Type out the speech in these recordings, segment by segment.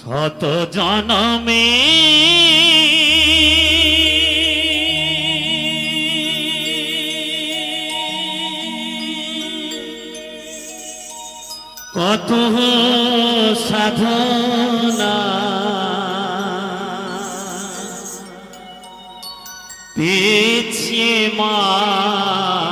শত জনমে কত সাধনা পেয়েছি মানব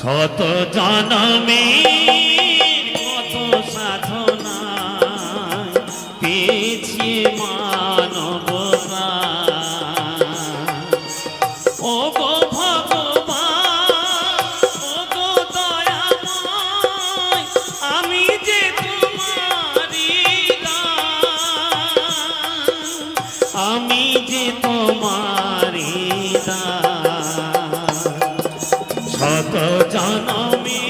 শত জনমে কত সাধনা পেয়েছি মানব ও গো ভগবান ও গো দয়াময় আমি যে তোমারি দাস আমি যে তোমারি দাস শত জনমে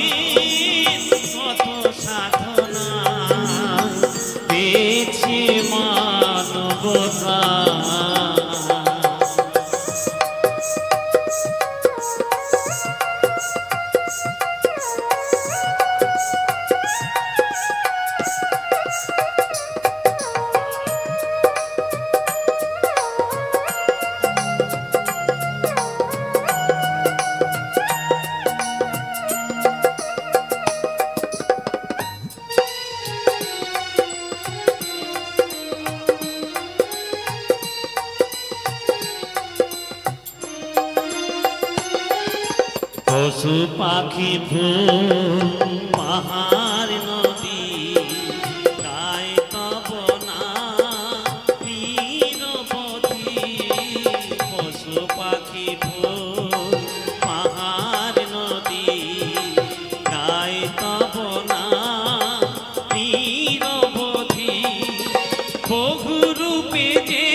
কত সাধনা পেয়েছি মানবতা পশু পাখি ফুল পাহাড় নদী গায় তব নাম নিরবধি পশু পাখি ফুল পাহাড় নদী গায় তব নাম নিরবধি বহু রূপে যে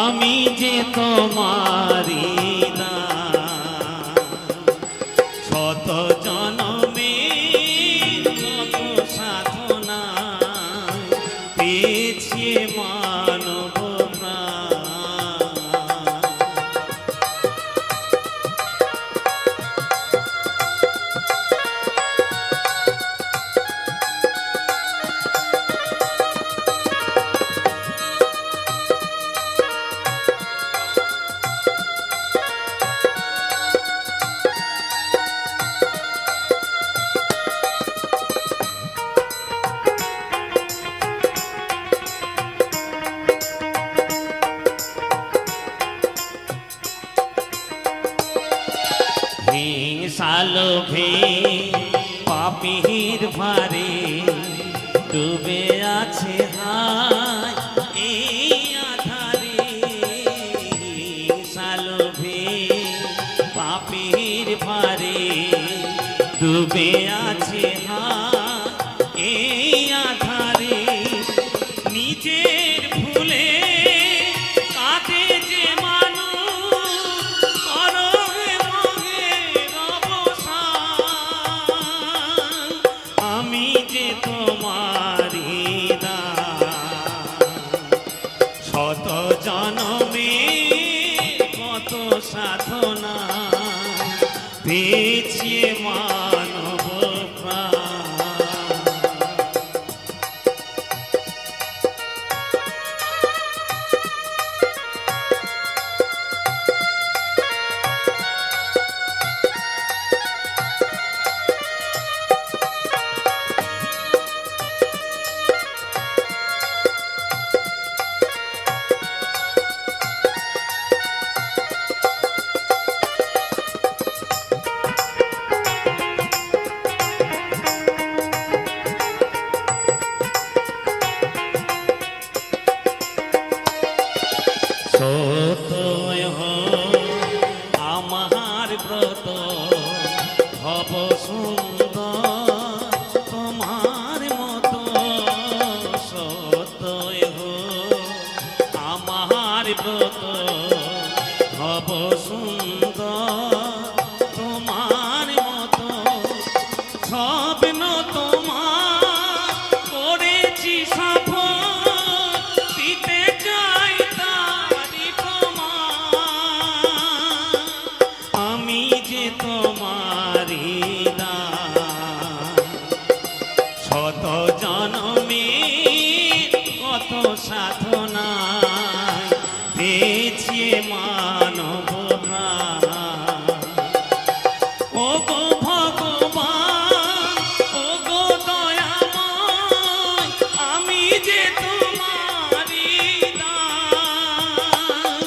আমি যে তোমারি শত জনমে কত সাধনা পেয়েছি মানব করেছি সফল দিতে চাই তারি প্রমাণ আমি যে তোমারি দান শত জনমে কত সাধনায় পেয়েছি মানব প্রাণ ও গো ভগবান ও গো দয়াময় আমি যে তোমারি দান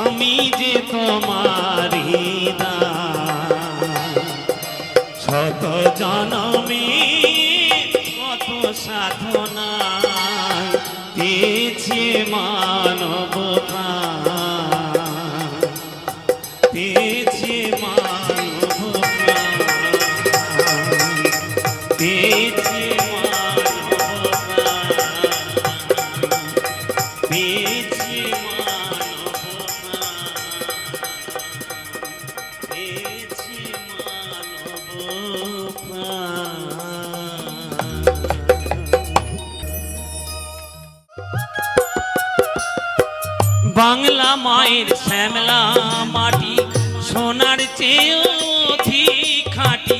আমি যে তোমারি দান শত জনমে কত সাধনায় পেয়েছি মানব প্রাণ পেয়েছি মানব প্রাণ পেয়েছি মানব প্রাণ পেয়েছি মানব প্রাণ পেয়েছি মানব প্রাণ। বাংলা মায়ের শ্যামলা মাটি সোনার চেয়েও অধিক খাঁটি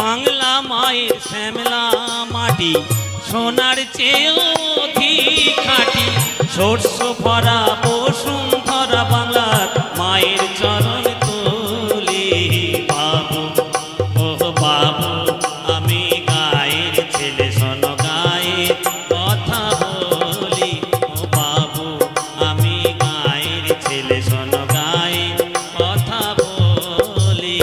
বাংলা মায়ের শ্যামলা মাটি সোনার চেয়েও অধিক খাঁটি শস্য ভরা বসুন্ধরা বাংলার মায়ের চরণ তোলে বাবু ও বাবু আমি গায়ের ছেলে শোনো গায়ের কথা বলি ও বাবু আমি গায়ের ছেলে শোনো গায়ের কথা বলি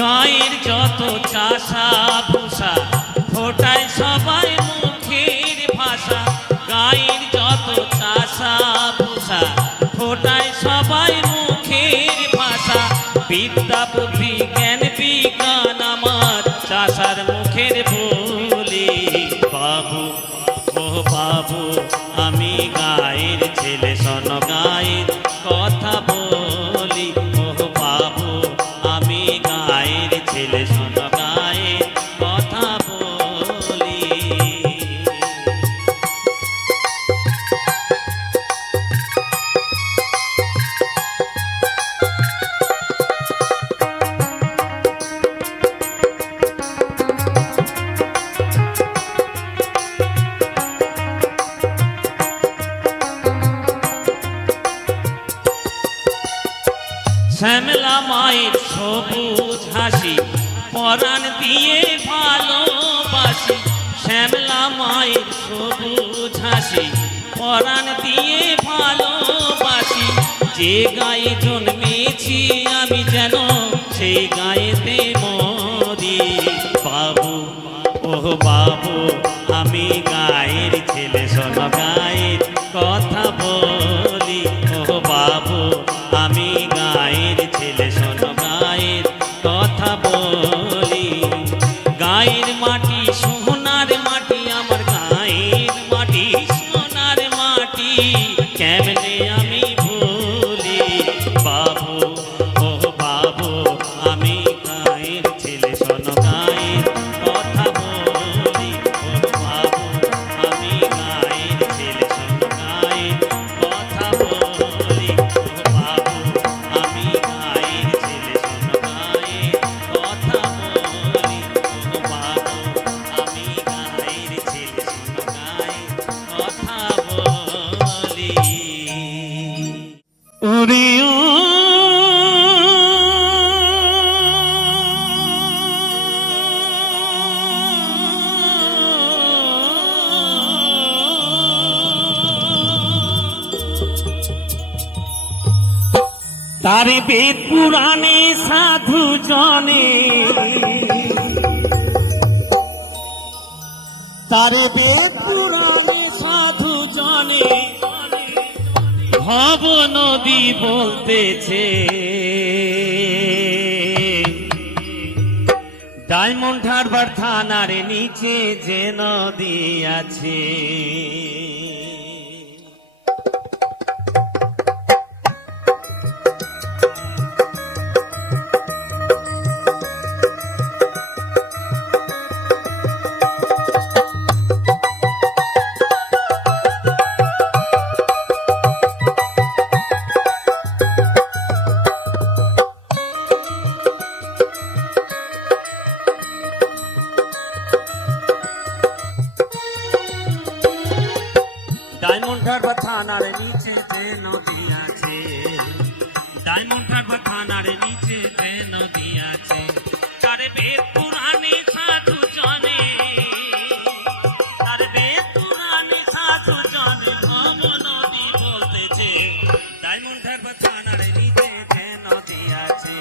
গায়ের যত চাষা ভূষা ফোটায় সবাই মুখের ভাষা গায়ের যত চাষা ভূষা ফোটায় সবাই মুখের ভাষা বিদ্যা বুদ্ধি জ্ঞান বিজ্ঞান আমার চাষার মুখের বলি বাবু ও বাবু আমি গায়ের ছেলে শোনো গায়ের কথা বলি ও বাবু আমি গায়ের ছেলে শোনো গায়ের কথা বলি শ্যামলা মায়ের সবুজ হাসি পরাণ দিয়ে ভালোবাসি শ্যামলা মায়ের সবুজ হাসি পরাণ দিয়ে ভালোবাসি যে গায়ে জন্মেছি আমি যেন সেই গায়েতে মরি বাবু ও বাবু আমি গায়ের ছেলে শোনো গায়ের কথা বলি ও বাবু আমি গায়ের ছেলে শোনো গায়ের কথা বলি গায়ের মাটি সোনার মাটি আমার গায়ের মাটি সোনার মাটি কেমনে আমি ভুলি বাবু ও বাবু আমি গায়ের ছেলে শোনো গায়ের কথা বলি ও বাবু আমি গায়ের ছেলে শোনো গায়ের কথা বলি ও বাবু আমি গায়ের ছেলে শোনো গায়ের কথা বলি ও বাবু আমি গায়ের ছেলে শোনো গায়ের কথা বলি ওরে ও তারে বেদ পুরাণে সাধু জনে তারে বেদ পুরাণে সাধু জনে ভব নদী বলতেছে ডায়মন্ড হারবার থানার নিচে যে নদী আছে। ডায়মন্ড হারবার থানার নিচে যে নদী আছে, ডায়মন্ড হারবার থানার নিচে যে নদী আছে, তার বেদ পুরাণে সাধু জনে, তার বেদ পুরাণে সাধু জনে ভব নদী বলতেছে ডায়মন্ড হারবার থানার নিচে যে নদী আছে,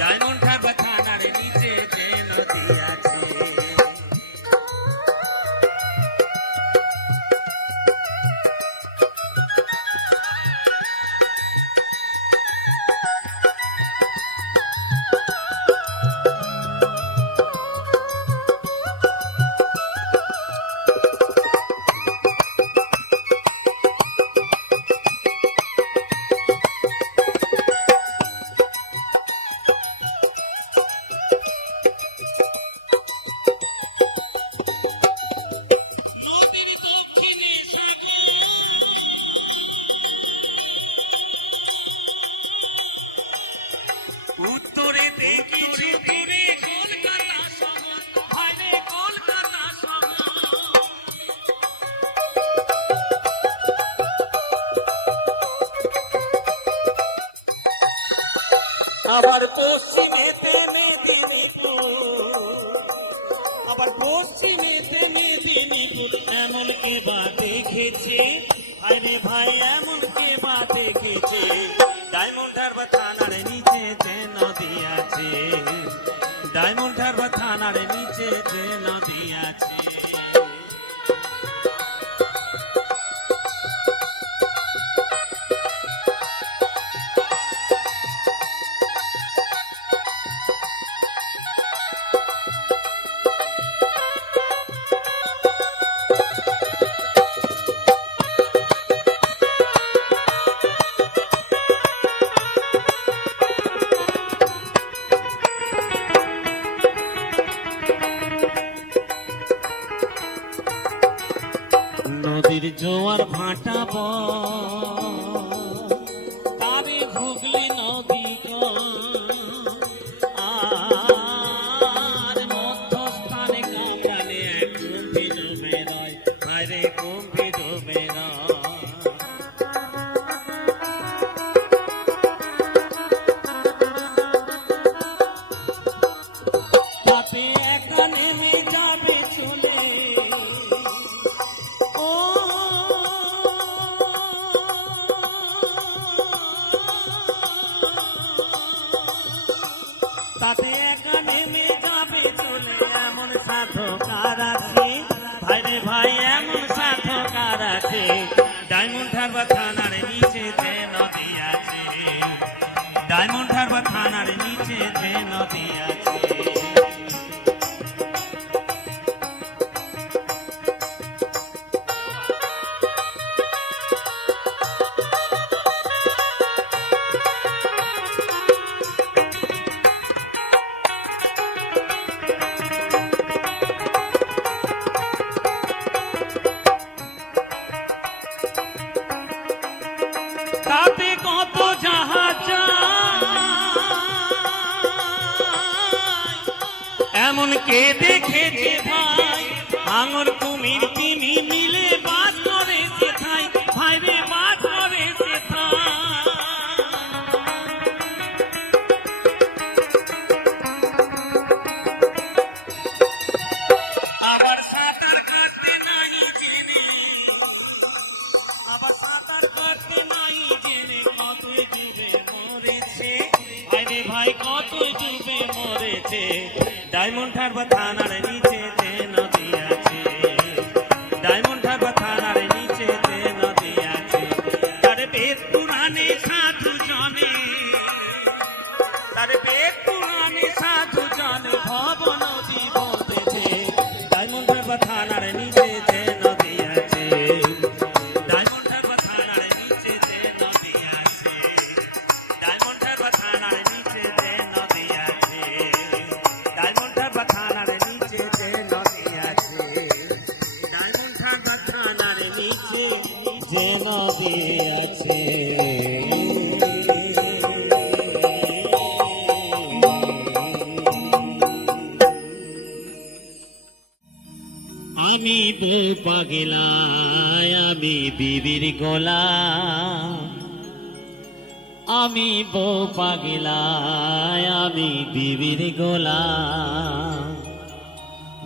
ডায়মন্ড হারবার থানার নিচে যে নদী আছে। উত্তরে দেখেছি দূরে কলকাতা শহর, ভাইরে কলকাতা শহর। আবার পশ্চিমেতে মেদিনীপুর, আবার পশ্চিমেতে মেদিনীপুর, এমন কে বা দেখেছে ভাইরে ভাই, এমন কে বা দেখেছে ডায়মন্ড হারবার থানার নিচে যে নদী আছে, ডায়মন্ড হারবার থানার নিচে যে নদী আছে। নদীর জোয়ার ভাটা তারে হুগলি নদী আর মধ্যস্থানে কোম্পানি কুম্ভি ডুবে রয়, বাইরে কুম্ভি ডুবে রয়। তাতে একা নেমে যাবে চলে, তাতে একা নেমে যাবে চলে, এমন সাধকার আছে ভাইরে ভাই, এমন সাধকার আছে ডায়মন্ড হারবার থানার নিচে যে নদী আছে, ডায়মন্ড হারবার থানার নিচে যে নদী আছে। তাতে কত জাহাজ এমন কে দেখেছে ভাই, আঙুর কুমির তিমি মিলে বাস করে সেথায়, ভাইরে বাস করে সেথায়। আবার সাঁতার কাটতে নাই জেনে, আবার সাঁতার কাটতে নাই জেনে কত ডুবে মরেছে, আরে ভাই কত ডুবে মরেছে ডায়মন্ড হারবার থানার নিচে যে নদী আছে, ডায়মন্ড হারবার থানার নিচে যে নদী আছে, সবে আছে। আমি বউ পাগলায় আমি বিবির গোলাম, আমি বউ পাগলায় আমি বিবির গোলাম।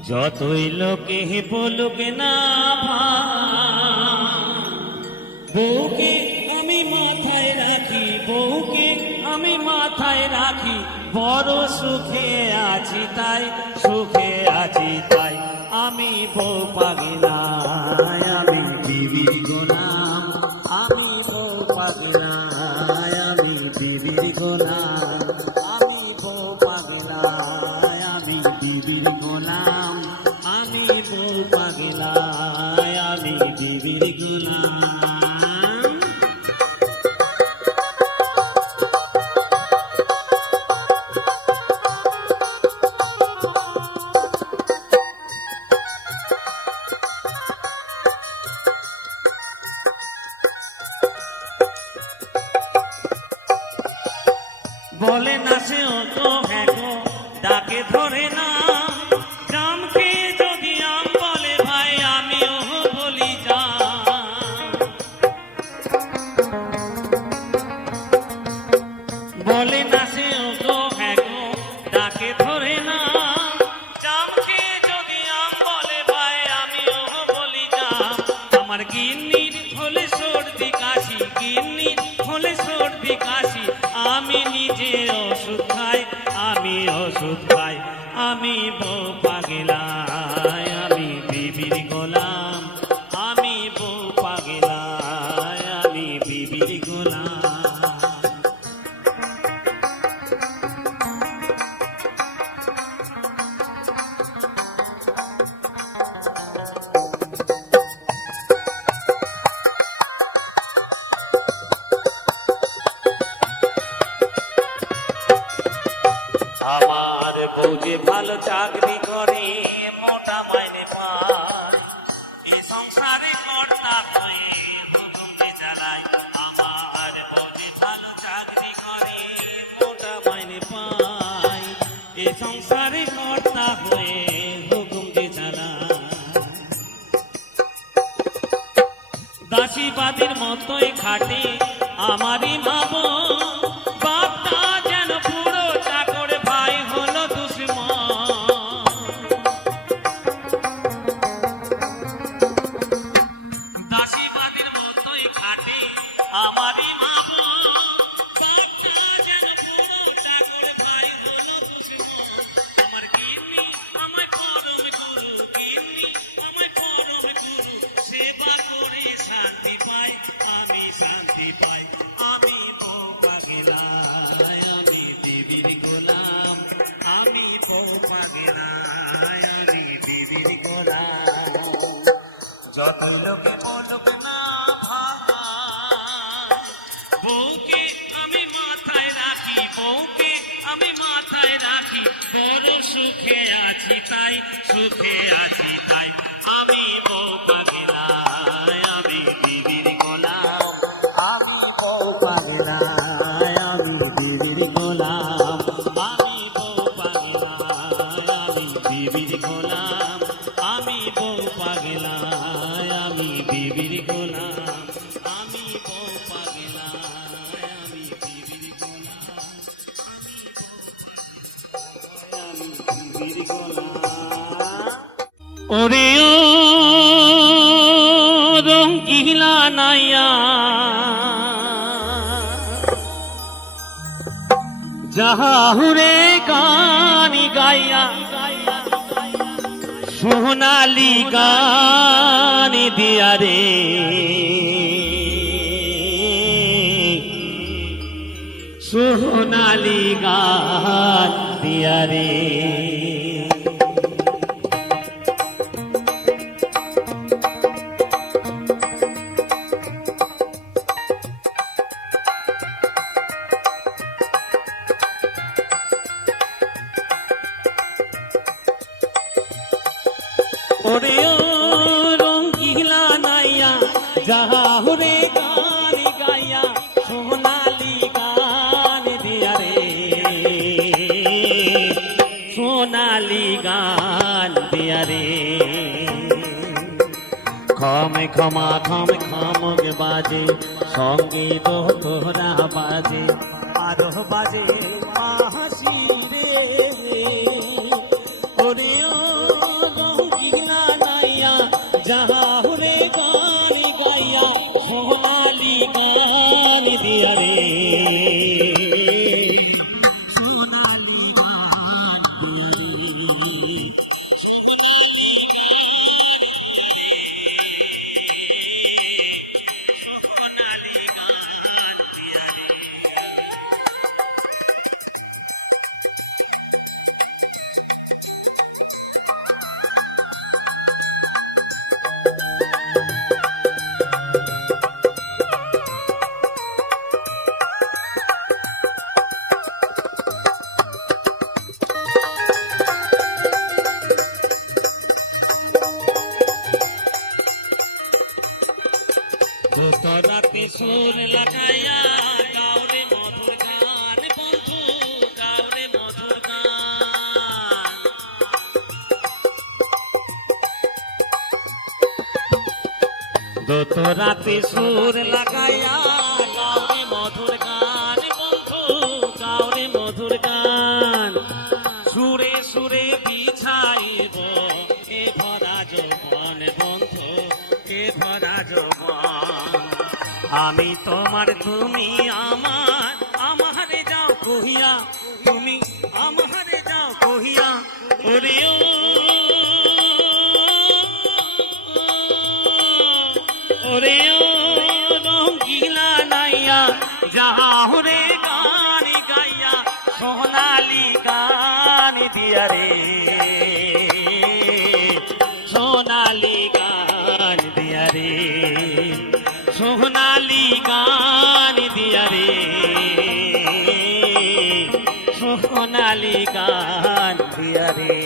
যতই লোকে বলুক না বউকে আমি মাথায় রাখি, বউকে আমি মাথায় রাখি। বড় সুখে আছি তাই, সুখে আছি তাই। আমি বউ পাগলায় আমি বিবির গোলাম, আমি বউ পাগলায় আমি বিবির গোলাম, আমি বউ পাগলায় আমি বিবির গোলাম, আমি বউ পাগলায় আমি বিবির গোলাম। বলে না সে তো হ্যাঁ গো, ডাকে ধরে না। জামকে যদি আম বলে ভাই আমিও বলি যা। বলে না সে তো হ্যাঁ গো, ডাকে ধরে না। জামকে যদি আম বলে ভাই আমিও বলি যা। আমার গিন্নির হলে সর্দি কাশি, গিন্নির হলে সর্দি কাশি। আমি নিজে ওষুধ খাই, আমি ওষুধ খাই। আমি বউ পাগলায় আমি বিবির গোলাম, আমি বউ পাগলায় আমি বিবির গোলাম। আমার বউ যে ভালো চাকরি করে, মোটা মাইনে পায়। এই সংসারে কর্তা হয়ে হুকুমে চালায়। আমার বউ যে ভালো চাকরি করে, মোটা মাইনে পায়। এই সংসারে কর্তা হয়ে হুকুমে চালায়। দাসীবাদীর মতোই খাটে আমারই ভাবো। বাপটা যেন পুরো চাকর, ভাই হলো দুশ্মন। দাসীবাদীর মতোই খাটে আমারই ভাবো। বাপটা যেন পুরো চাকর, ভাই হলো দুশ্মন। আমার গিন্নি আমায় পরম গুরু, গিন্নি আমায় পরম গুরু। সেবা করে শান্তি পাই, আমি শান্তি পাই। আমি বউ পাগলায় আমি বিবির গোলাম, আমি বউ পাগলায় আমি বিবির গোলাম। যত লোকে বলুক না ভাই, বউকে আমি মাথায় রাখি, বউকে আমি মাথায় রাখি। বড় সুখে আছি তাই, সুখে আছি তাই। আমি বউ পাগলায় আমি বিবির গোলাম, আমি বউ পাগলায় আমি বিবির গোলাম, আমি বউ পাগলায় আমি বিবির গোলাম, আমি বউ পাগলায় আমি বিবির গোলাম, আমি বউ পাগলায় আমি বিবির গোলাম, আমি বউ পাগলায় আমি বিবির গোলাম। ওরে ও রঙ্গিলা নাইয়া, যাহুরে গানি গাইয়া, সোনালি গান দিয়া রে। সোনালি গান দিয়া রে। ওরে ও রঙ্গিলা নাইয়া, যাহুরে ক্ষমা খমক বাজে সঙ্গীত তোরা বাজে আরো বাজে হাসি রে ওরে ও রঙ্গিনা নাইয়া যাহুরে গান গাইয়া সোনালি গান দিয়া রে রাতে সুর লাগাইয়া গাওরে মধুর গান বন্ধু গাওরে মধুর গান রাতে সুর লাগাইয়া গাওরে মধুর গান বন্ধু গাওরে মধুর গান সুরে সুরে বিছাইব এ ভরা যৌবন বন্ধু এ ভরা যৌবন আমি তোমার তুমি আমার আমারে যাও কহিয়া তুমি আমারে যাও কহিয়া ওরে ওরে রঙ্গিলা নাইয়া যাহুরে গান গাইয়া সোনালি গান দিয়া রে সোনালি গান দিয়া রে সোনালি গান দিয়া রে সোনালি গান দিয়া রে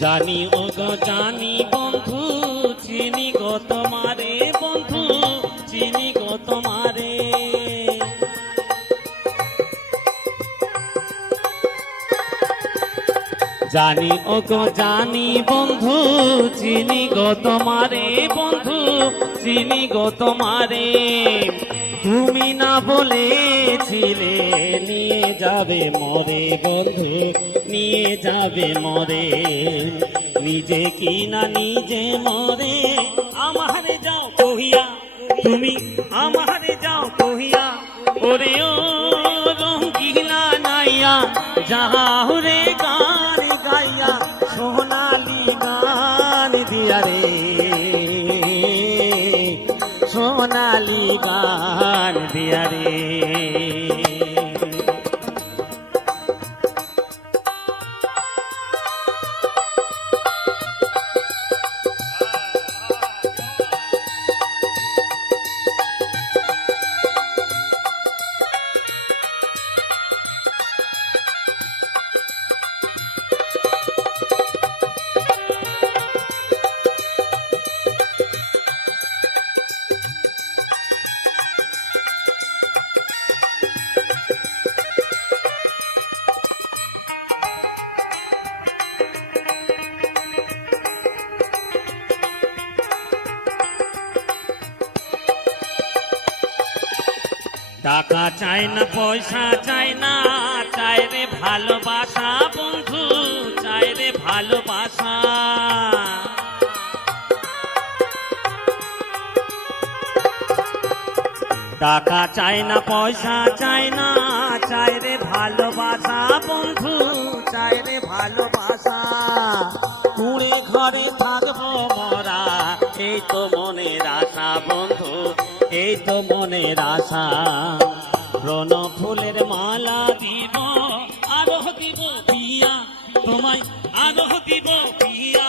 জানি ও গো জানি বন্ধু চিনি গো তোমারে বন্ধু চিনি গো তোমারে জানি ও গো জানি বন্ধু চিনি গো তোমারে বন্ধু চিনি গো তোমারে তুমি না বলেছিলে নিয়ে যাবে মরে বন্ধু নিয়ে যাবে মরে নিজে কি না নিজে মরে আমারে যাও কহিয়া তুমি আমারে যাও কহিয়া ওরে ও রঙ্গিলা নাইয়া যাহুরে গান গাইয়া সোনালি গান দিয়া রে সোনালি গান দিয়া রে টাকা চাই না পয়সা চাই না চাই রে ভালোবাসা বন্ধু চাই রে ভালোবাসা টাকা চাই না পয়সা চাই না চাই রে ভালোবাসা বন্ধু চাই রে ভালোবাসা কুড়ে ঘরে থাকবো মরা এই তো মনের আশা বন্ধু এই তো মনের আশা রণ ফুলের মালা দিব আরো দিব পিয়া তোমায় আরো দিব পিয়া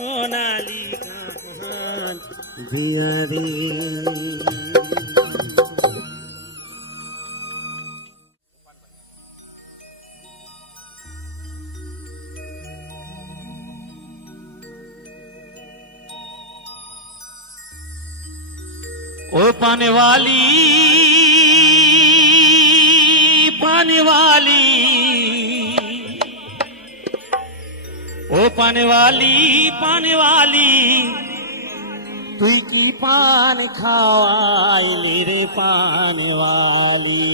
সোনালি গান দিয়া রে। ओ पाने वाली पाने वाली, ओ पाने वाली पाने वाली, তুই কি পান খাওয়াইলি রে পানে वाली,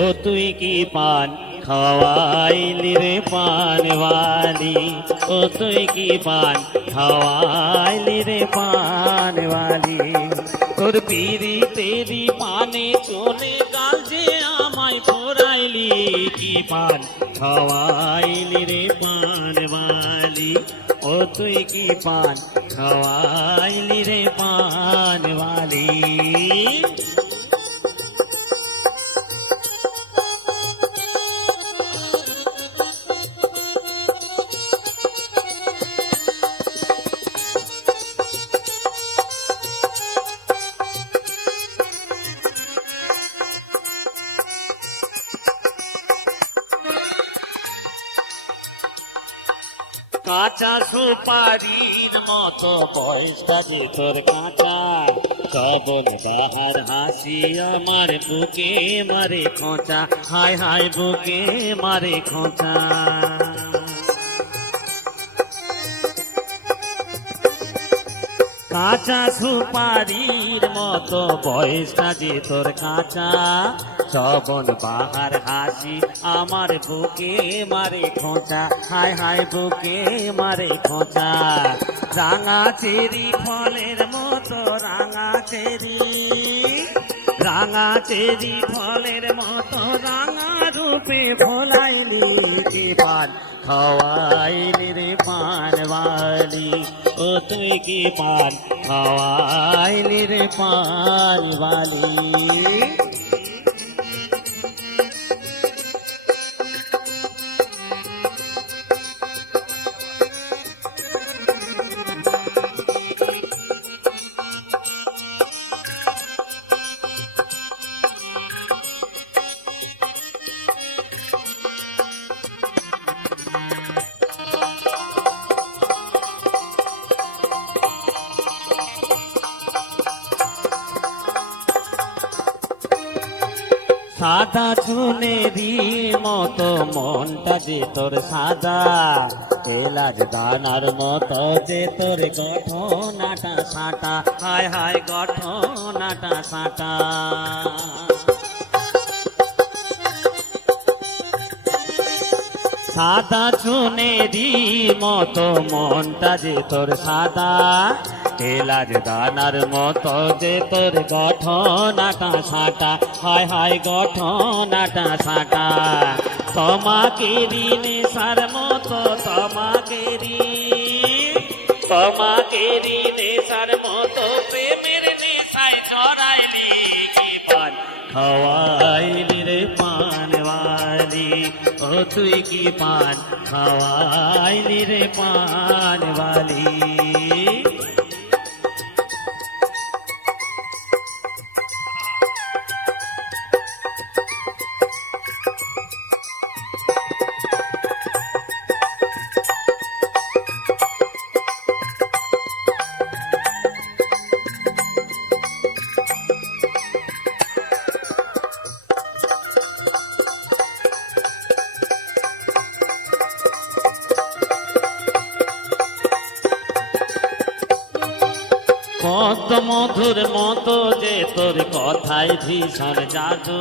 ও তুই কি পান খাওয়াইলি রে পানে वाली, ও তুই কি পান খাওয়াইলি রে পানে वाली, তোর পিরি তেরি পানে চলে গাল যে আমায় পড়াইলি, কি পান খাওয়াইলি রে পানে वाली, ও তুই কি পান খাওয়াইলি রে পানে वाली। কাঁচা সুপারির মতো বয়সটা যে তোর কাঁচা, শ্রাবণ বাহার হাসি আমার বুকে মারে খোঁচা, হায় হায় বুকে মারে খোঁচা। কাঁচা সুপারির মতো বয়সটা যে তোর কাঁচা, শ্রাবণ বাহার হাসি আমার বুকে মারে খোঁচা, হায় হায় বুকে মারে খোঁচা। রাঙা চেরি ফলের মতো রাঙা চেরি, রাঙা চেরি ফলের মতো রাঙা রূপে ভোলাইলি, কি পান খাওয়াইলি রে পান वाली, ও তুই কি পান খাওয়াইলি রে পান वाली। সাদা চুনেরি মতো মনটা যে তোর সাদা, এলাচ দানার মতো যে তোর গঠনাটা সাঁটা, হায় হায় গঠনাটা সাঁটা। সাদা চুনেরি মতো মনটা যে তোর সাদা, এলাচ দানার মতো যে তোর গঠনাটা সাঁটা, হায় হায় গঠনাটা সাঁটা। তোমাকে নেশার মতো তোমাকে নেশার মতো প্রেমের নেশায় জড়াইলি, কি পান খাওয়াইলি রে পান वाली, ও তুই কি পান খাওয়াইলি রে পান वाली। কত মধুর মতো যে তোর কথায় ভীষণ জাদু,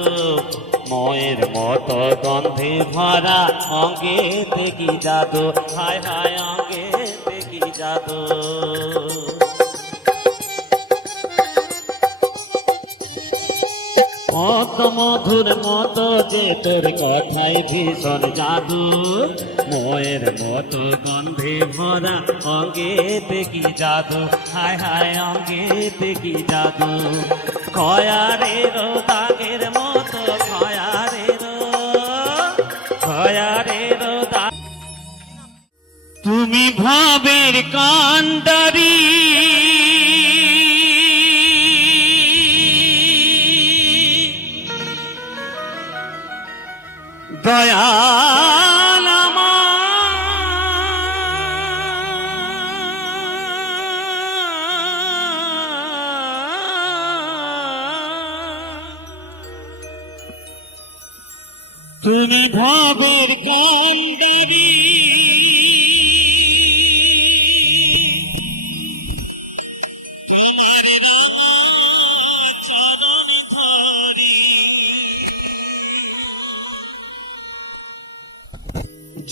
ময়ের মতো গন্ধে ভরা অঙ্গে দেখি জাদু, হায় হায় অঙ্গে দেখি জাদু। কত মধুর মতো যে তোর কথায় ভীষণ জাদু, ময়ের মতো গন্ধে ভরা অঙ্গে দেখি জাদু, হায় হায় অঙ্গে দেখি জাদু। খয়ারের দাগের মতো খয়ারের দাগ, তুমি ভাবের কান্ডারি দয়াল তুমি ভাবের কান্ডারি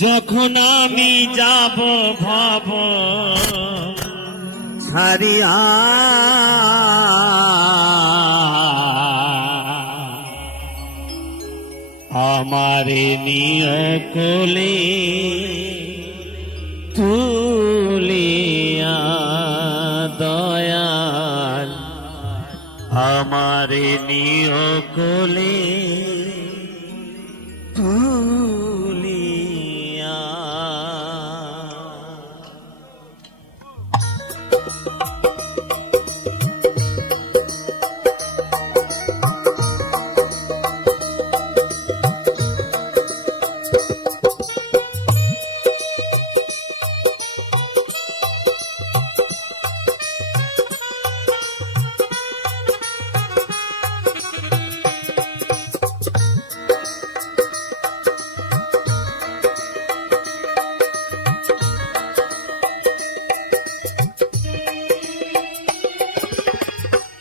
যখন আমি যাব ভব ছাড়িয়া আমারে নিয় কোলে তুলিয়া দয়াল আমারে নিয় কোলে তুলিয়া।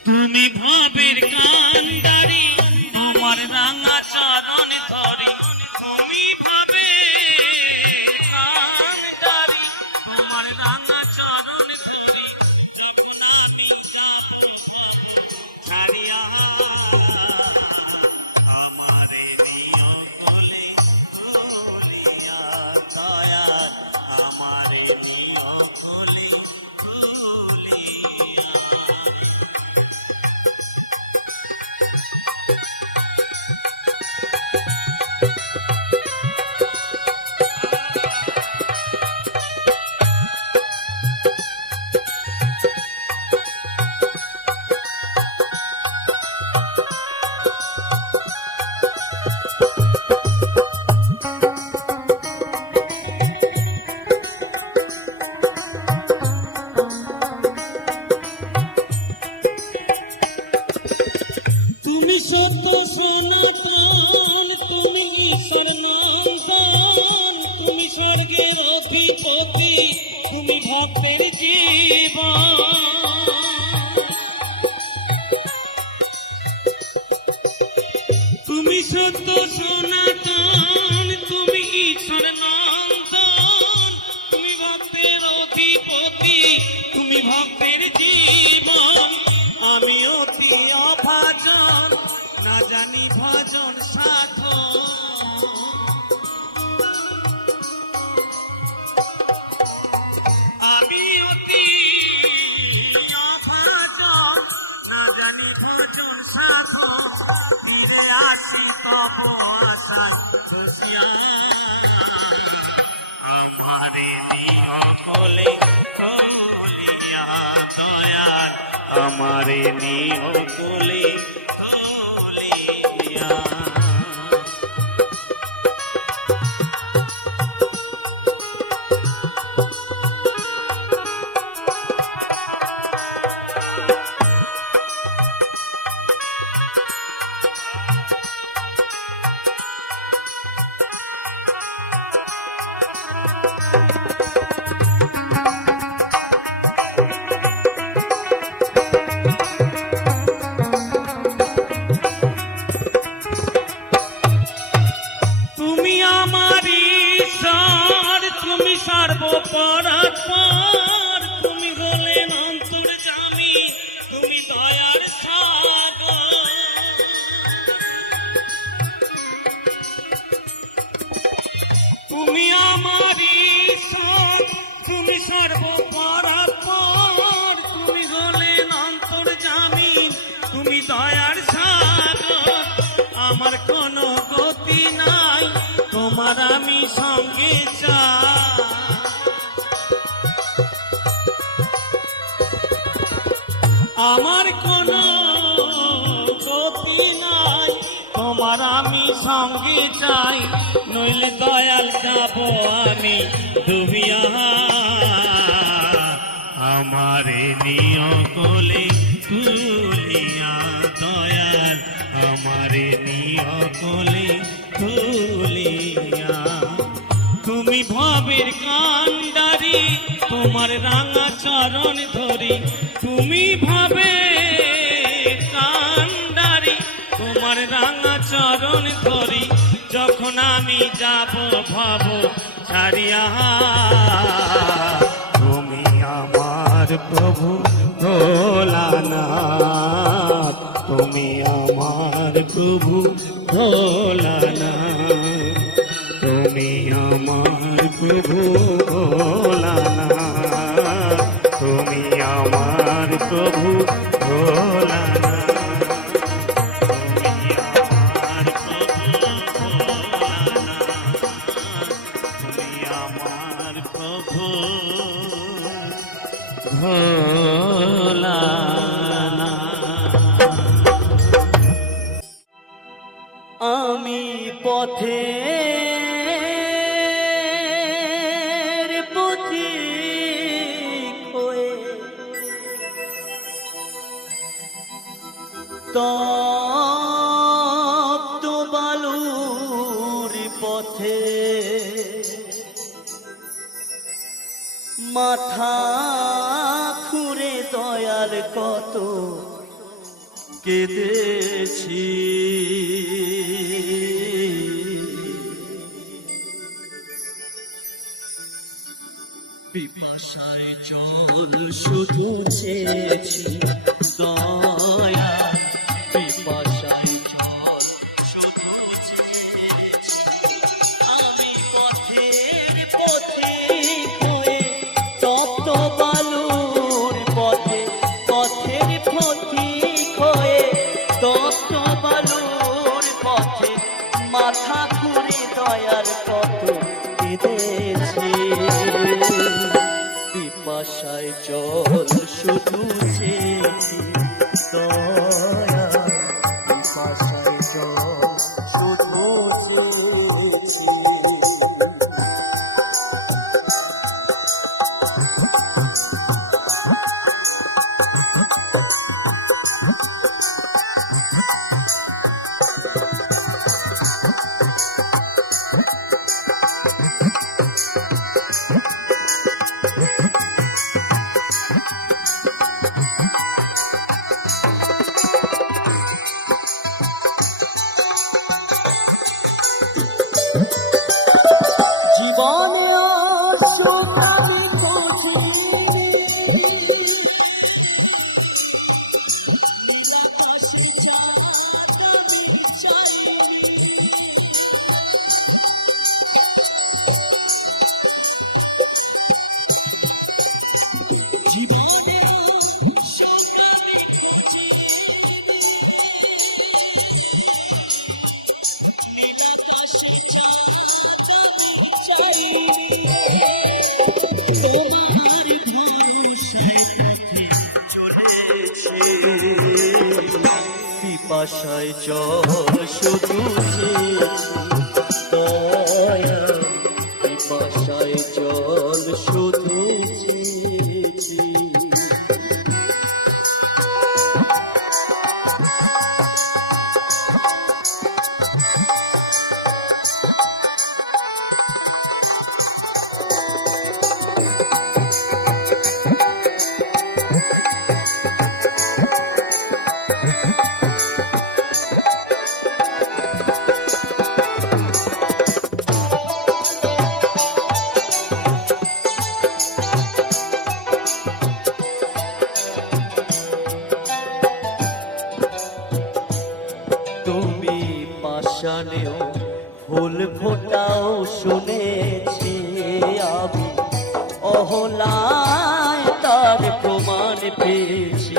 তুমি ভাবের কান্ডারি আমার রাঙা চরণ ধরে তুমি ভাবের কান্ডারি আমার রাঙা চরণ ধরে যখন আমি ছাড়িয়া আমারে নিয়া বলে বলিয়া দয়াল আমারে নিয়া বলে বলিয়া। তুমি সত্য সনাতন তুমি ঈশ্বর নন্দন তুমি স্বর্গের অধিপতি তুমি ভক্তের জীবন তুমি সত্য সনাতন তুমি ঈশ্বর নন্দন তুমি ভক্তের অধিপতি তুমি ভক্তের জীবন আমি অতি অভাজন না জানি ভজন সাধন আমি অতি অভাজন না জানি ভজন সাধন ফিরে আসি তব আশায় বসিয়া আমারে নিয় কোলে তুলিয়া দয়াল আমারে নিয় কোলে তুলিয়া। সর্বপরাৎপর তুমি হলেন অন্তর্যামী তুমি দয়ার সাগর তুমি আমার ঈশ্বর তুমি সর্বপরাৎপর তুমি হলেন অন্তর্যামী তুমি দয়ার সাগর আমার কোনো গতি নাই তোমার আমি সঙ্গে চাই মিটাই, নইলে দয়াল যাব আমি ডুবিয়া। আমারে নিয় কোলে তুলিয়া দয়াল, আমারে নিয় কোলে তুলিয়া। তুমি ভবের কান্ডারি, তোমার রাঙা চরণ ধরি। তুমি ভবের কান্ডারি, তোমার রাঙা চরণ ধরি। যখন আমি যাব ভব ছাড়িয়া, তুমি আমার প্রভু ভোলানাথ, তুমি আমার প্রভু ভোলানাথ, তুমি আমার প্রভু ভোলানাথ, তুমি আমার প্রভু ভোলানাথ, তুমি আমার প্রভু ভোলানাথ, তুমি আমার প্রভু ভোলানাথ। আমি পথে তপ্ত বালুর পথে মাথা খুঁড়ে দয়াল কত কেঁদেছি। পিপাসায় জল শুধু চেয়েছি দয়া, পিপাসায় জল শুধু চেয়েছি। আমি পথের পথিক হয়ে তপ্ত বালুর পথে, পথের পথিক হয়ে তপ্ত বালুর পথে মাথা ঘুরে দয়ার কত কেঁদেছি। পিপাসায় জল শুধু চেয়েছি দয়া, পিপাসায় জল শুধু চেয়েছি। জীবনে সুখ আমি খুঁজি, আকাশে চাঁদ আমি চাইনি। জীবনে সুখ আমি খুঁজি, আকাশে চাঁদ তোমার ভরসায় পথে চলেছি। পিপাসায় জল শুধু চেয়েছি দয়া, পিপাসায় জল শুধু চেয়েছি। তুমি পাষাণেও ফুল ফোটাও শুনেছি আমি, অহলায় তার প্রমাণ পেয়েছি।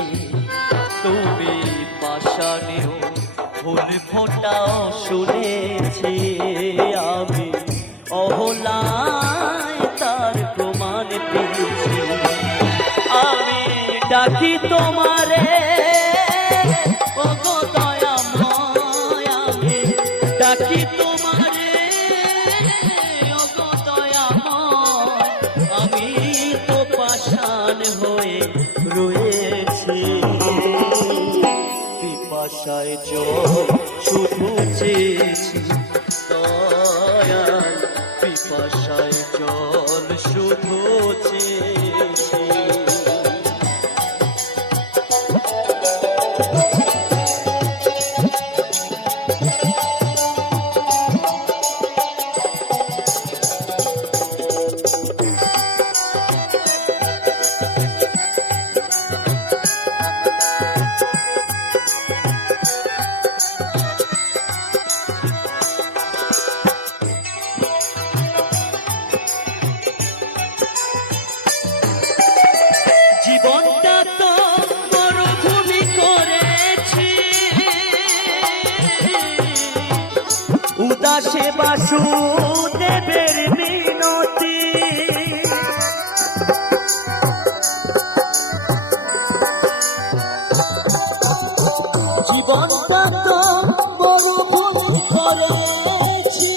তুমি পাষাণেও ফুল ফোটাও শুনেছি আমি, অহলায় তার প্রমাণ পেয়েছি। আমি ডাকি তোমারে ওগো দয়াময়, আমি ডাকি তোমার ওগো দয়াময়, আমি তো পাষাণ হয়ে রয়েছি, পিপাসায় জল শুধু চেয়েছি দয়াল, পিপাসায় জল শুধু চেয়েছি। জীবনটা তো মরুভূমি করেছি, উদাসে বাসুদেবের মিনতি, জীবনটা তো মরুভূমি করেছি,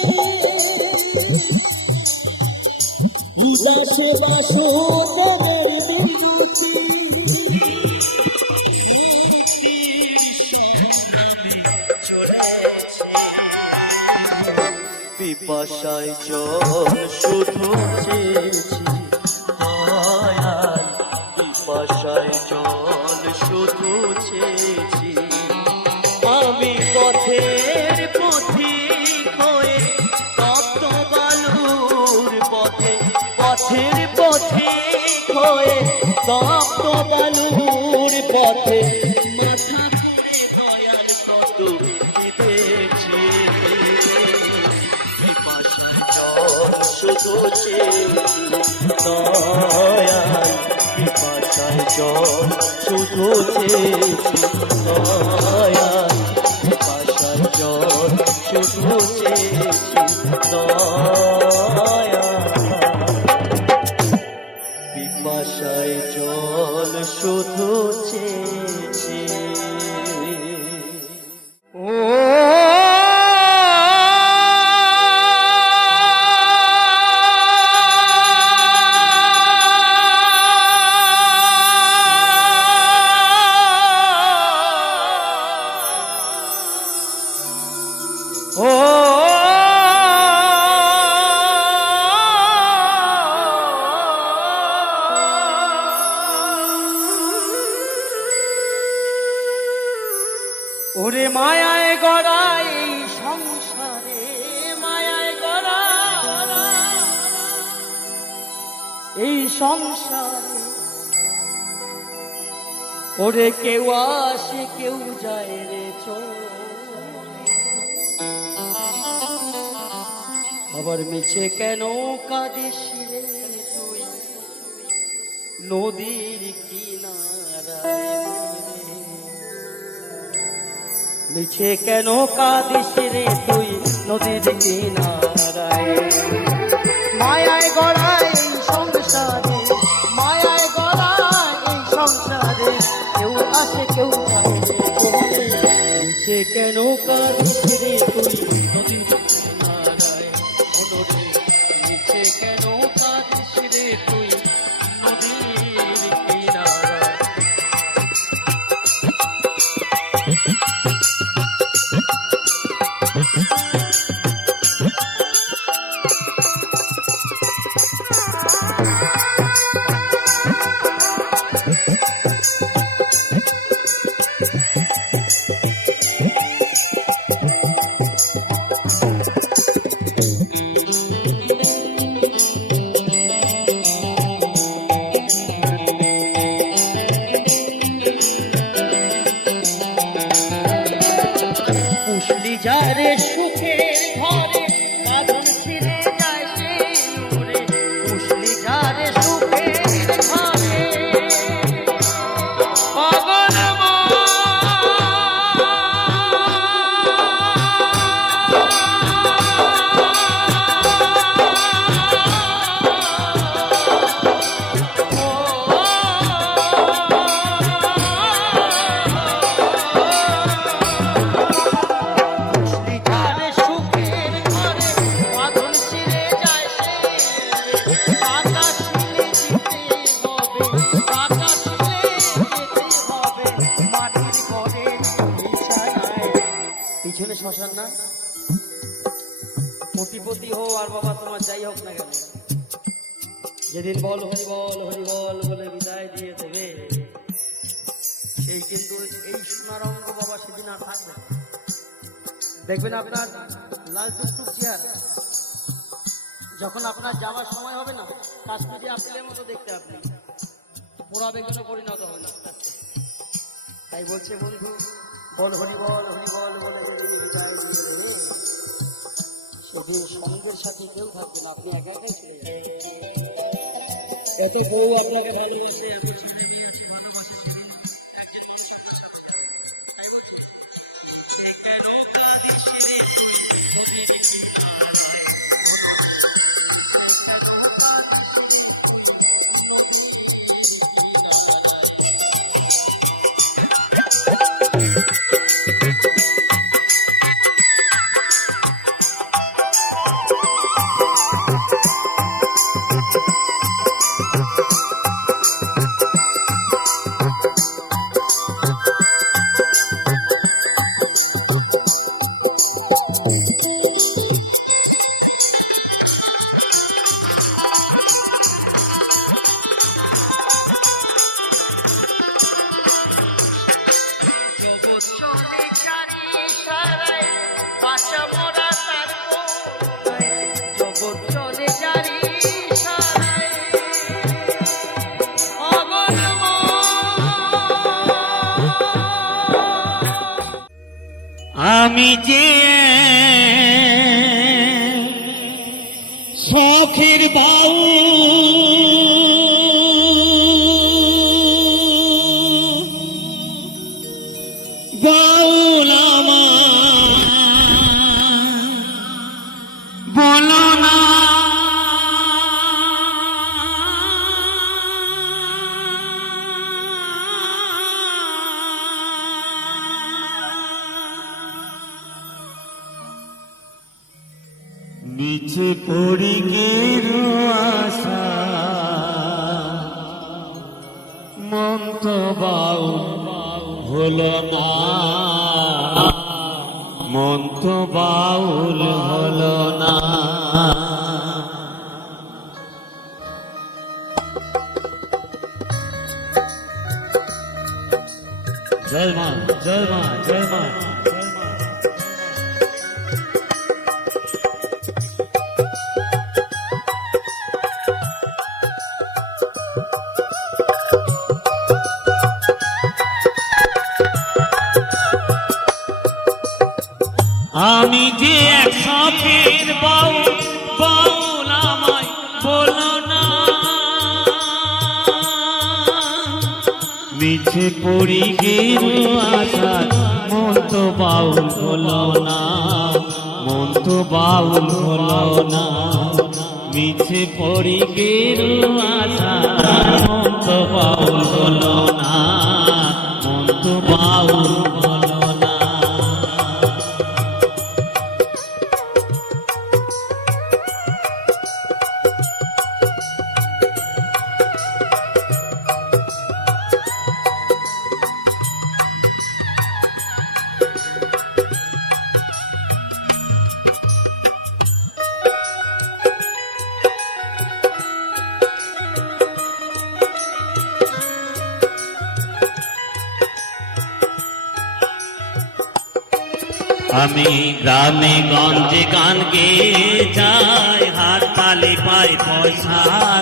উদাসে বাসুদেবের পিপাসায় জল শুধু চেয়েছি দয়াল, পিপাসায় জল শুধু চেয়েছি। আমি পথের পথিক হয়ে তপ্ত বালুর পথে, পথের পথিক হয়ে তপ্ত বালুর পথে মাথা করে দয়াল কত কেঁদেছি, শুধু চেয়েছি দয়াল, পিপাসায় জল শুধু চেয়েছি দয়াল, পিপাসায় জল শুধু চেয়েছি দয়াল, পিপাসায় জল শুধু চেয়েছি। ওরে মায়ায় গড়া এই সংসারে, মায়ায় গড়া এই সংসারে, ওরে কেউ আসে কেউ যায় রে চলে, আবার মিছে কেন কাঁদিস রে তুই নদীর কিনারায়, মিছে কেন কাঁদিস রে তুই নদীর কিনারায়, মায়ায় গড়ায় এই সংসারে, মায়ায় গড়ায় এই সংসারে, কেউ আসে কেউ যায় রে চলে, মিছে কেন কাঁদিস রে তুই নদীর কিনারায়, ওরে মিছে কেন কাঁদিস রে তুই নদীর কিনারায়। হো আর বাবা তোমার যাই হোক না কেন, যেদিন বল হরি বল হরি বল বলে বিদায় দিয়ে দেবে, সেই কিন্তু এই সোনার অঙ্গ বাবা সেদিন আর থাকবে না। দেখবেন আপনার লাল টুকটুক চেয়ার যখন আপনার যাওয়ার সময় হবে না, কাশ্মীরি আপেলের মতো দেখতে আপনি পোড়া বেগুনে পরিণত হবে না। তাই বলছে বন্ধু, বল হরি বল বলে যেদিন বিদায় দিয়ে দেবে, সেদিন সঙ্গের সাথে কেউ থাকবে না, আপনি একা একাই চলে যাবেন। কত বউ আপনাকে ভালোবাসে, এত ছেলে মেয়ে আছে আমি যে শখের বাউ বাউল বলো না নিচে পড়ি গেরু আশা মন তো বাউল হলো না, মন তো বাউল হলো না। জয় মা জয় মা জয় মা। আমি যে এক শখের বাউল বাউল আমায় বলো না, মিছে পড়ি গেরু আশা মন তো বাউল হলো না, মন তো বাউল হলো না। মিছে পড়ি গেরু আশা মন তো বাউল হলো না, মন তো বাউল হলো না। আমি গ্রামে গঞ্জে গান গেয়ে যাই, হাত তালি পাই পয়সা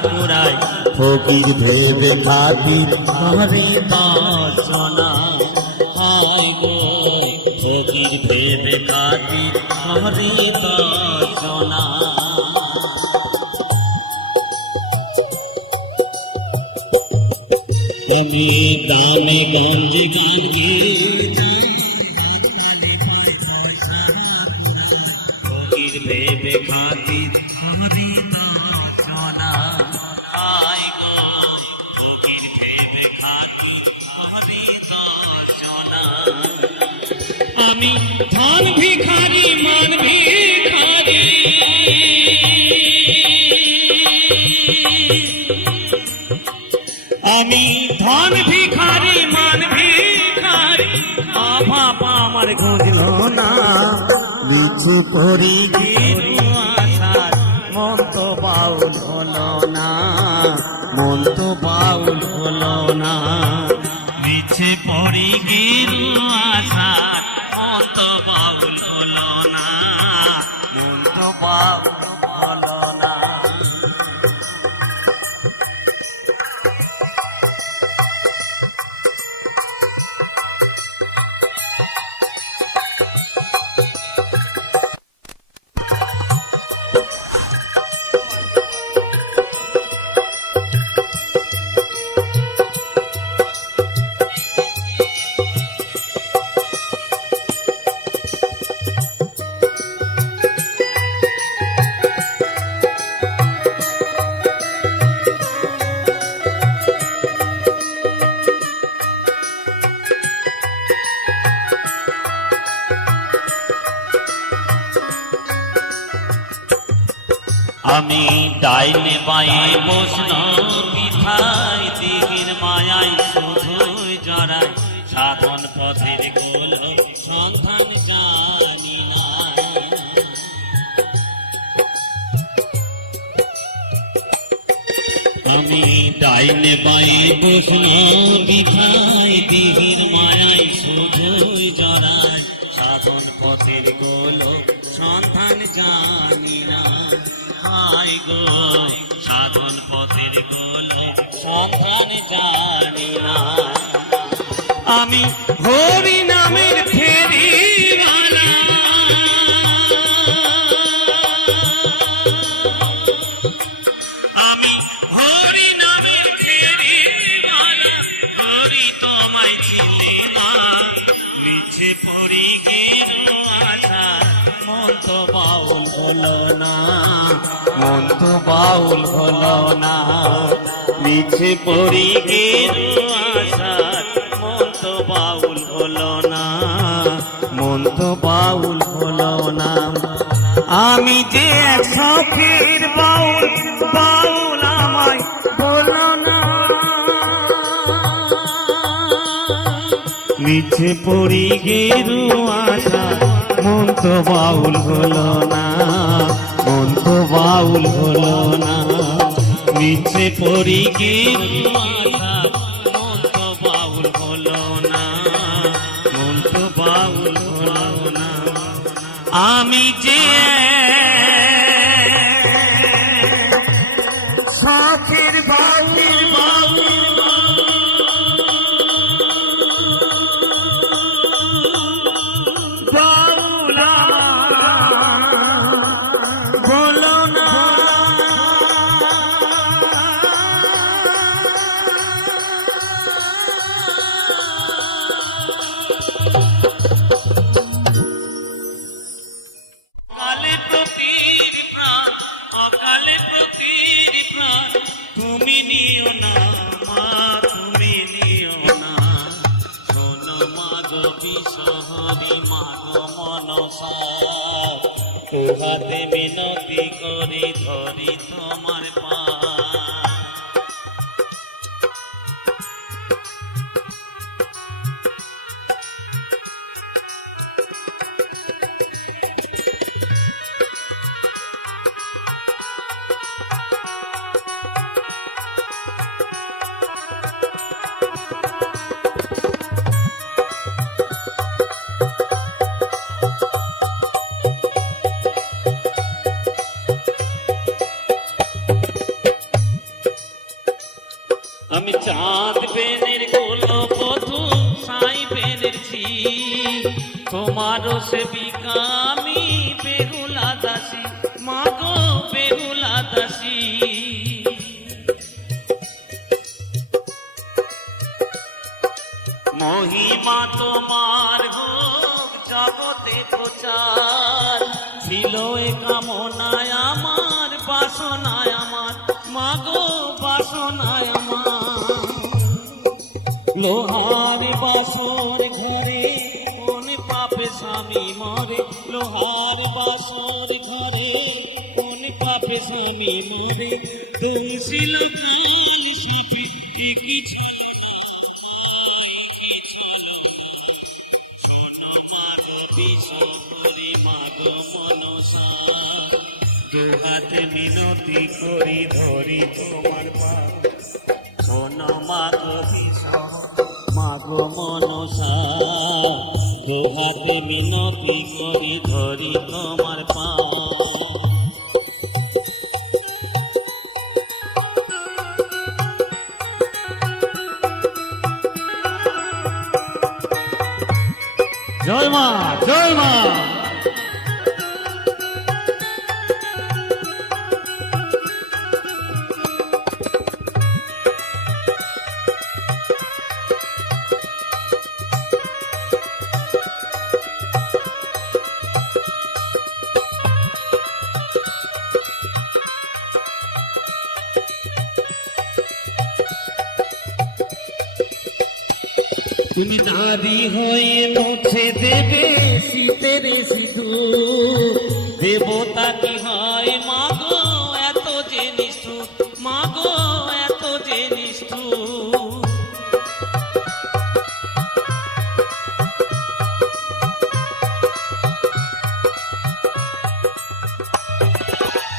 ঘুরাই, ফকির ভেবে খাতির হরে দর্শনা। হায় গো ফকির ভেবে খাতির হরে দর্শনা। আমি গ্রামে গঞ্জে গান গেয়ে যাই, ভেবে খাতির হরি দর্শনা। হায় গো ফকির ভেবে খাতির হরি দর্শনা। আমি ধন ভিখারি মান ভিখারি, আমি ধন ভিখারি মান ভিখারি, অভাব আমার খুঁজল না, নিচে পড়ি গেরু আশা বাউল হলো না, মন তো বাউল হলো না। মিছে পড়ি গেরু আশা, মন তো বাউল হলো না, মন তো বাউল হলো না। আমি ডাইনে বায়ে বসল বিধায়, দিঘির মায়ায় শুধুই জড়াই, সাধন পথের গোল সন্ধান জানি না। আমি ডাইনে বায়ে বসল বিধায়, দিঘির মায়ায় শুধুই জড়াই, সাধন পথের গোল সন্ধান জানি না। হাই গো সাধন পথের গোল সন্ধান জানি না। আমি হরি নামের ফেরিওয়ালা, আমি হরি নামের ফেরিওয়ালা, হরি তোমায় চিনি না। মিছে পড়ি গেরু আশা, মন তো বাউল হলো না, মন তো বাউল হলো না। মিছে পড়ি গেরু আশা, মন তো বাউল হলো না, মন তো বাউল হলো না। আমি যে এক শখের বাউল, বাউল আমায় বলো না। মিছে পড়ি গেরু আশা, মন তো বাউল হলো না, মন তো বাউল হলো না। মিছে পড়ি গেরু আশা, মন তো বাউল হলো না, মন তো বাউল হলো না। আমি যে শখের বাউল, বাউল বলো না। কালে প্রতির প্রাণ, অকালে প্রতির প্রাণ, তুমি নিও না মা, তুমি নিও না। শোনো মাগো বিশহরি, মাগো মনসা, তোহাতে মিনতি করি ধরি তোমার পা। আমি চাঁদ বেনের গোলো বধু, সাই বেনের ঝি, তোমারও সেবিকা আমি বেহুলা দাসী, মাগো বেহুলা দাসী। মহিমা তোমার হোক জগতে প্রচার, ছিল এ কামনায় আমার, বাসনায় আমার, মাগো বাসনায় আমার। লোহার বাসর ঘরে কোন পাপে স্বামী মরে, লোহার বাসর ঘরে কোন পাপে স্বামী মরে। দোষিল শিপি কিছু মাগো বিশহরি, মাগো মনসা, দোহা হাতে মিনতি করি ধরি তোমার পা শোনো মাগো ভীষণ মাগো মনসা দু হাতে মিনতি করি ধরি তোমার পা জয় মা জয় মা। তুমি দাদি হয়ে মুছে দেবে শীতের সিঁদুর দেবতা কি হয় মাগো এত যে নিষ্ঠুর মাগো এত যে নিষ্ঠুর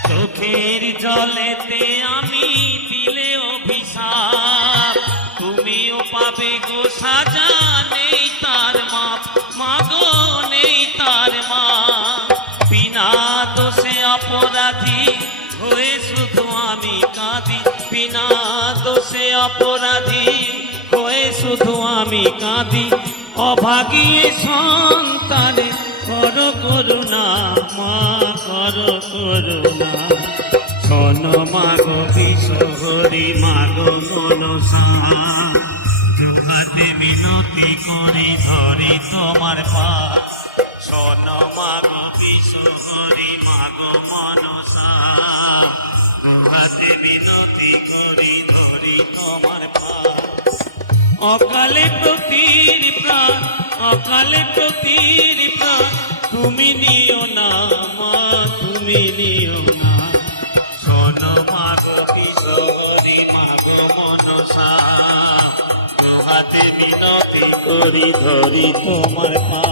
চোখের জলেতে আমি দিলে অভিশাপ তুমিও পাবে গো সাজা নেই তার মাপ মাগো নেই তার মাপ বিনা দোষে অপরাধী হয়ে শুধু আমি কাঁদি বিনা দোষে অপরাধী হয়ে শুধু আমি কাঁদি অভাগী সন্তানে করো করুণা মা করো করুণা শোনো মাগো কিশোরী মাগো মনসা হাতে মিনতি করি ধরি তোমার পা শোনো মাগো কিশোরী মাগো মনসা হাতে মিনতি করি ধরি তোমার পা অকালে প্রতির প্রাণ অকালে প্রতির প্রাণ তুমি নিও না মা তুমি নিও না শোনো মাগো কিশোরী মাগো মনসা হাতে মিনতি করি ধরি তোমার পা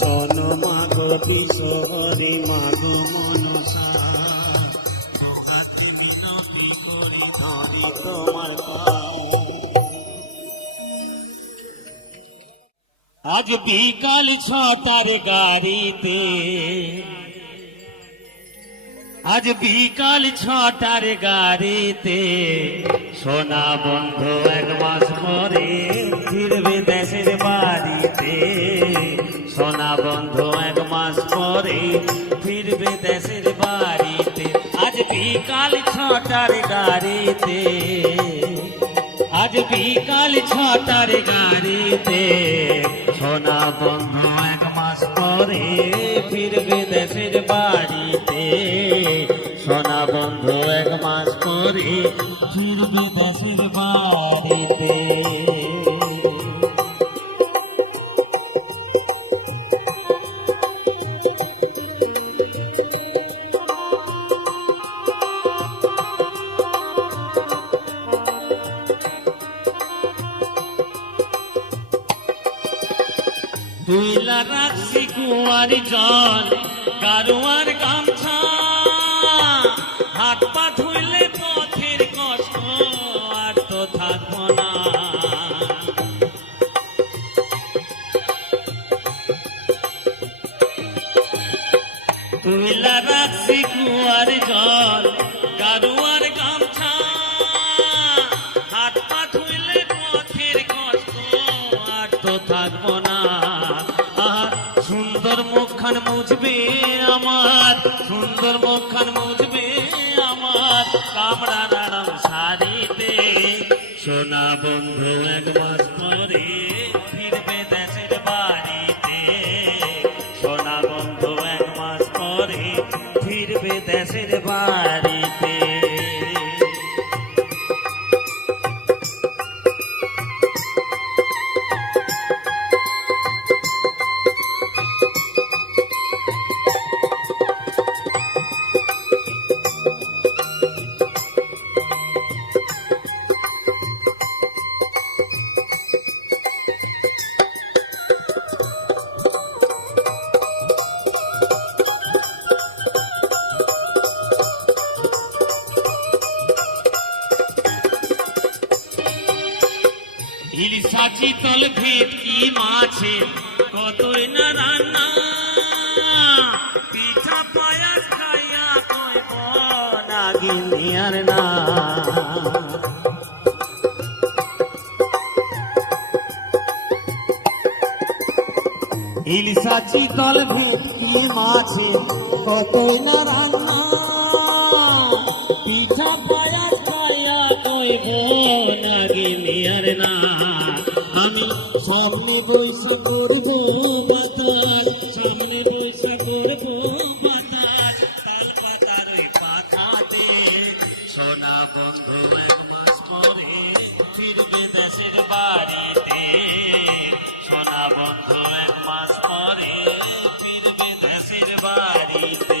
শোনো মাগো কিশোরী মাগো মনসা হাতে মিনতি করি ধরি তোমার পা আজ বিকাল 6টার গাড়িতে আজ বিকাল 6টার গাড়িতে সোনা বন্ধু 1 মাস পরে ফিরবে দেশের বাড়িতে সোনা বন্ধু 1 মাস পরে ফিরবে দেশের বাড়িতে আজ বিকাল 6টার গাড়িতে আজ বিকাল 6টার গাড়িতে সোনা বন্ধু 1 মাস পরে ফিরবে দেশের বাড়িতে সোনা বন্ধু 1 মাস পরে ফিরবে দেশের বাড়িতে তুইলা রাখছি কুয়ার জল গারুয়ার গামছা হাত পা ধুইলে পথের কষ্ট আর তো থাকবো না তুইলা রাখছি কুয়ার জল গারুয়ার গামছা হাত পা ধুইলে পথের কষ্ট আর তো থাকবো না সুন্দর মুখখান মুছবে আমার সুন্দর মুখখান মুছবে আমার কামড়া নাড়াম শাড়িতে সোনা বন্ধু 1 মাস পরে ফিরবে দেশের বাড়িতে সোনা বন্ধু 1 মাস পরে ফিরবে দেশের বাড়িতে ইলিশা চিতল ভেটকি মাছে কতই না রান্না পিঠা পায়াস খাইয়া কইব নাগিনী আর না ইলিশা চিতল ভেটকি মাছে কতই না রান্না পিঠা পায়াস খাইয়া কইব নাগিনী আর না আমি সামনে বৈশা করব বাতাস সামনে বৈশা করব বাতাস তাল পাতার ওই পাতাতে সোনা বন্ধু এক মাস পরে ফিরবে দেশের বাড়িতে সোনা বন্ধু এক মাস পরে ফিরবে দেশের বাড়িতে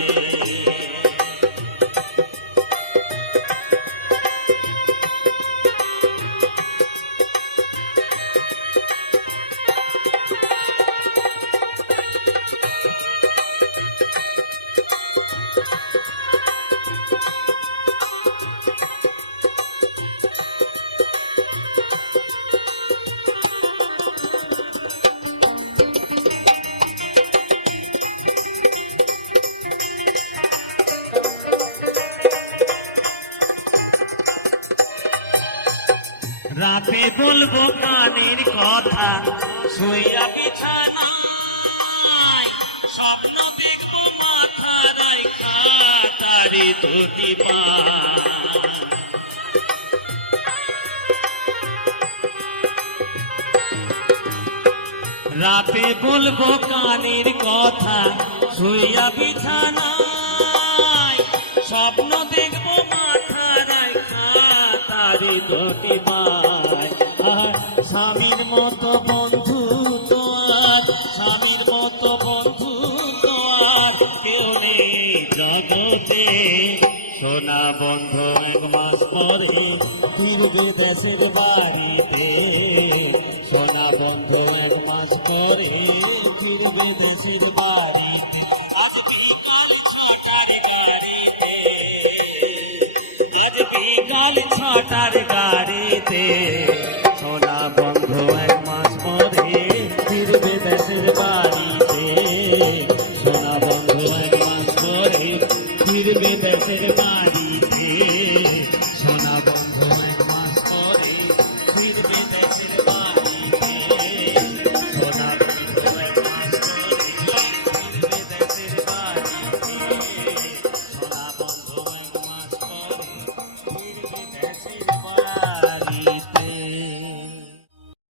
রাতে বলবো কানের কথা শুইয়া বিছানায় স্বপ্ন দেখবো মাথা রাইখা তারি দুটি পা রাতে বলবো কানের কথা শুইয়া বিছানায় স্বপ্ন দেখবো মাথা রাইখা তারি দুটি পায় আর স্বামীর মতো বন্ধু তো আর স্বামীর মতো বন্ধু তো আর কেউ নেই জগতে সোনা বন্ধু এক মাস পরে ফিরবে দেশের বাড়িতে সোনা বন্ধু এক মাস পরে ফিরবে দেশের বাড়িতে আজ বিকাল 6টার গাড়িতে আজ বিকাল 6টার গাড়িতে সোনা বন্ধু এক মাস পরে ফিরবে দেশের বাড়ি